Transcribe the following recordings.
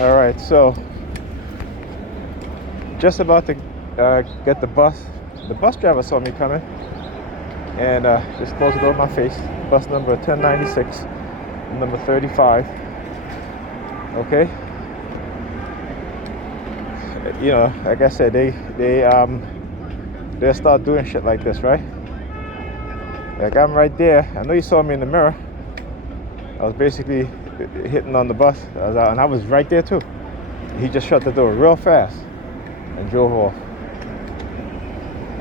All right, so just about to get the bus. The bus driver saw me coming and just closed it over my face. Bus number 1096, number 35. Okay. You know, like I said, they'll start doing shit like this, right? Like I'm right there. I know you saw me in the mirror. I was basically hitting on the bus, and I was right there too. He just shut the door real fast and drove off.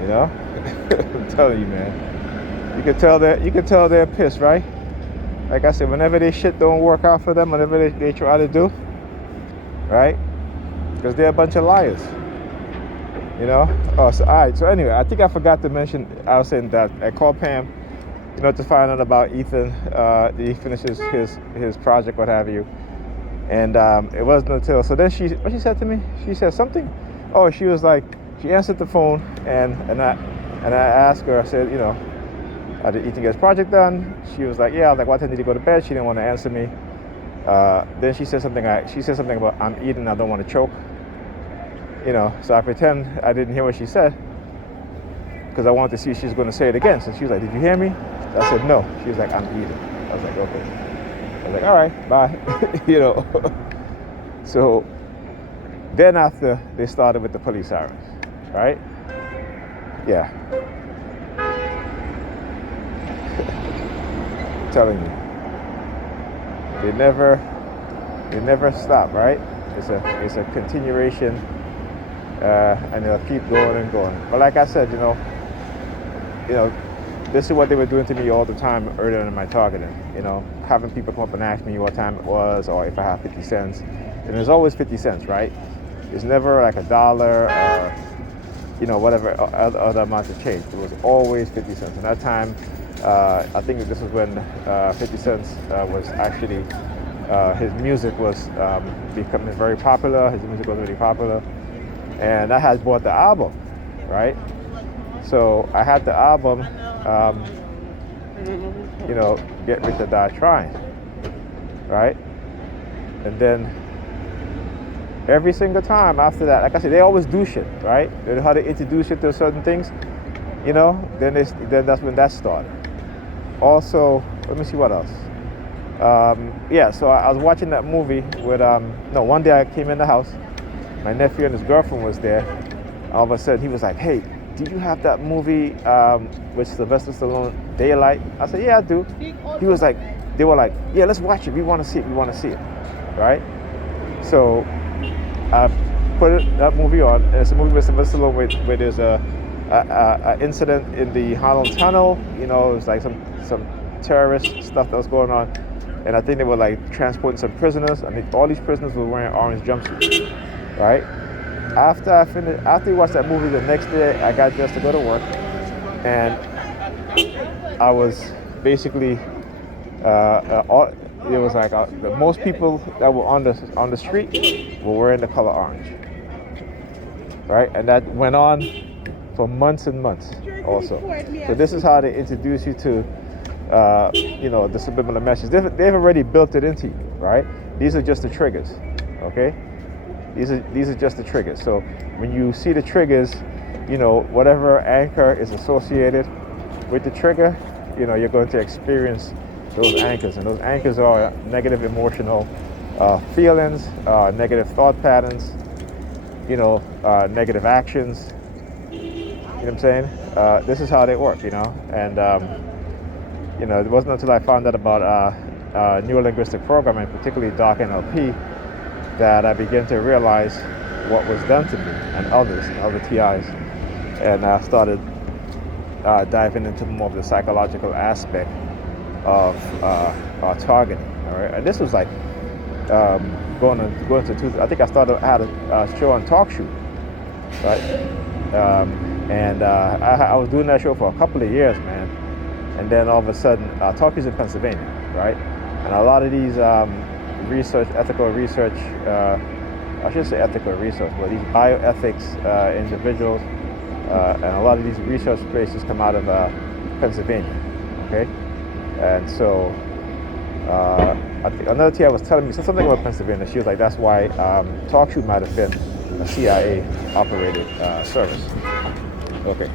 You know, I'm telling you, man. You can tell they're pissed, right? Like I said, whenever they shit don't work out for them, whatever they try to do, right? Because they're a bunch of liars. You know. Oh, so all right. So anyway, I think I forgot to mention. I was saying that I called Pam, you know, to find out about Ethan. He finishes his project, what have you. And it wasn't until then what she said to me. She said something. Oh, she was like, she answered the phone, and I asked her. I said, you know, did Ethan get his project done? She was like, yeah. I was like, what time did he go to bed? She didn't want to answer me. Then she said something. She said something about I'm eating. I don't want to choke. You know, so I pretend I didn't hear what she said because I wanted to see if she was going to say it again. So she was like, did you hear me? I said, no. She was like, I'm eating. I was like, okay. I was like, all right, bye. You know. So then after they started with the police sirens, right? Yeah. I'm telling you. They never stop, right? It's a continuation, and they'll keep going and going. But like I said, you know, this is what they were doing to me all the time earlier in my targeting. You know, having people come up and ask me what time it was or if I have 50 cents. And there's always 50 cents, right? It's never like $1 or, you know, whatever other amount of change. It was always 50 cents. And that time, I think this was when 50 Cent was actually, his music was becoming very popular. His music was really popular. And I had bought the album, right? So I had the album, you know, Get Rich or Die Trying, right? And then every single time after that, like I said, they always do shit, right? They know how to introduce shit to certain things, you know. Then that's when that started. Also, let me see what else. Yeah, so I was watching that movie with one day I came in the house, my nephew and his girlfriend was there. All of a sudden he was like, hey, do you have that movie with Sylvester Stallone, Daylight? I said, yeah, I do. He was like, they were like, yeah, let's watch it. We want to see it, right? So I put that movie on, and it's a movie with Sylvester Stallone where there's a incident in the Harlem Tunnel. You know, it was like some terrorist stuff that was going on, and I think they were like transporting some prisoners. I mean, all these prisoners were wearing orange jumpsuits, right? After we watched that movie, the next day I got dressed to go to work, and I was basically it was like most people that were on the street were wearing the color orange, right? And that went on for months and months also. So this is how they introduce you to you know, the subliminal message. They've already built it into you, right? These are just the triggers, okay? These are just the triggers. So when you see the triggers, you know, whatever anchor is associated with the trigger, you know, you're going to experience those anchors. And those anchors are negative emotional feelings, negative thought patterns, you know, negative actions. You know what I'm saying? This is how they work, you know. And, you know, it wasn't until I found out about neurolinguistic programming, particularly dark NLP, that I began to realize what was done to me and others, other TIs. And I started diving into more of the psychological aspect of targeting. All right, and this was like going to I think I had a show on Talk Shoe, right? And I was doing that show for a couple of years, man. And then all of a sudden, Talk Shoe's in Pennsylvania, right? And a lot of these ethical research, I should say ethical research, but these bioethics individuals, and a lot of these research places come out of Pennsylvania, okay? And so I think another TA was telling me something about Pennsylvania. She was like, that's why TalkShoe might have been a CIA operated service. Okay.